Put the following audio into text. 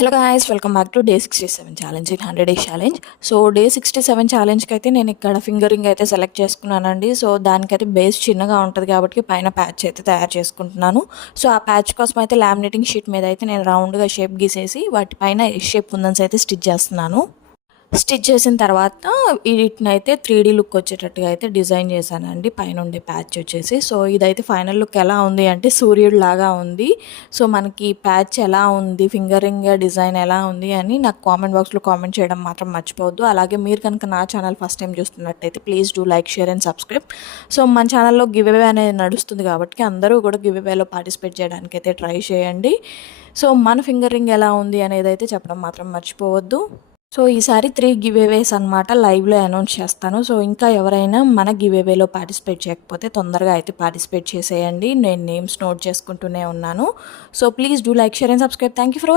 Hello guys, welcome back to day 67 challenge in 100 days challenge. So day 67 ఛాలెంజ్కి అయితే నేను ఇక్కడ fingering అయితే select చేసుకున్నానండి. సో దానికైతే బేస్ చిన్నగా ఉంటుంది కాబట్టి పైన ప్యాచ్ అయితే తయారు చేసుకుంటున్నాను. సో ఆ ప్యాచ్ కోసం అయితే లామినేటింగ్ షీట్ మీద అయితే నేను రౌండ్గా షేప్ గీసేసి వాటిపైన ఎస్ షేప్ కుందన్స్ అయితే స్టిచ్ చేస్తున్నాను. స్టిచ్ చేసిన తర్వాత వీటినైతే 3D లుక్ వచ్చేటట్టుగా అయితే డిజైన్ చేశానండి పైన ఉండే ప్యాచ్ వచ్చేసి. సో ఇదైతే ఫైనల్ లుక్ ఎలా ఉంది అంటే సూర్యుడు లాగా ఉంది. సో మనకి ప్యాచ్ ఎలా ఉంది, ఫింగరింగ్ డిజైన్ ఎలా ఉంది అని నాకు కామెంట్ బాక్స్లో కామెంట్ చేయడం మాత్రం మర్చిపోవద్దు. అలాగే మీరు కనుక నా ఛానల్ ఫస్ట్ టైం చూస్తున్నట్టయితే please do like, share and subscribe. So మన ఛానల్లో గివ్ అవే అనేది నడుస్తుంది కాబట్టి అందరూ కూడా గివ్ అవేలో పార్టిసిపేట్ చేయడానికి అయితే ట్రై చేయండి. సో మన ఫింగరింగ్ ఎలా ఉంది అనేది అయితే చెప్పడం మాత్రం మర్చిపోవద్దు. సో ఈసారి 3 గివ్ అవేస్ అనమాట లైవ్లో అనౌన్స్ చేస్తాను. సో ఇంకా ఎవరైనా మన గివ్ అవేలో పార్టిసిపేట్ చేయకపోతే తొందరగా అయితే పార్టిసిపేట్ చేసేయండి. నేను నేమ్స్ నోట్ చేసుకుంటూనే ఉన్నాను. So please do like, share and subscribe. Thank you for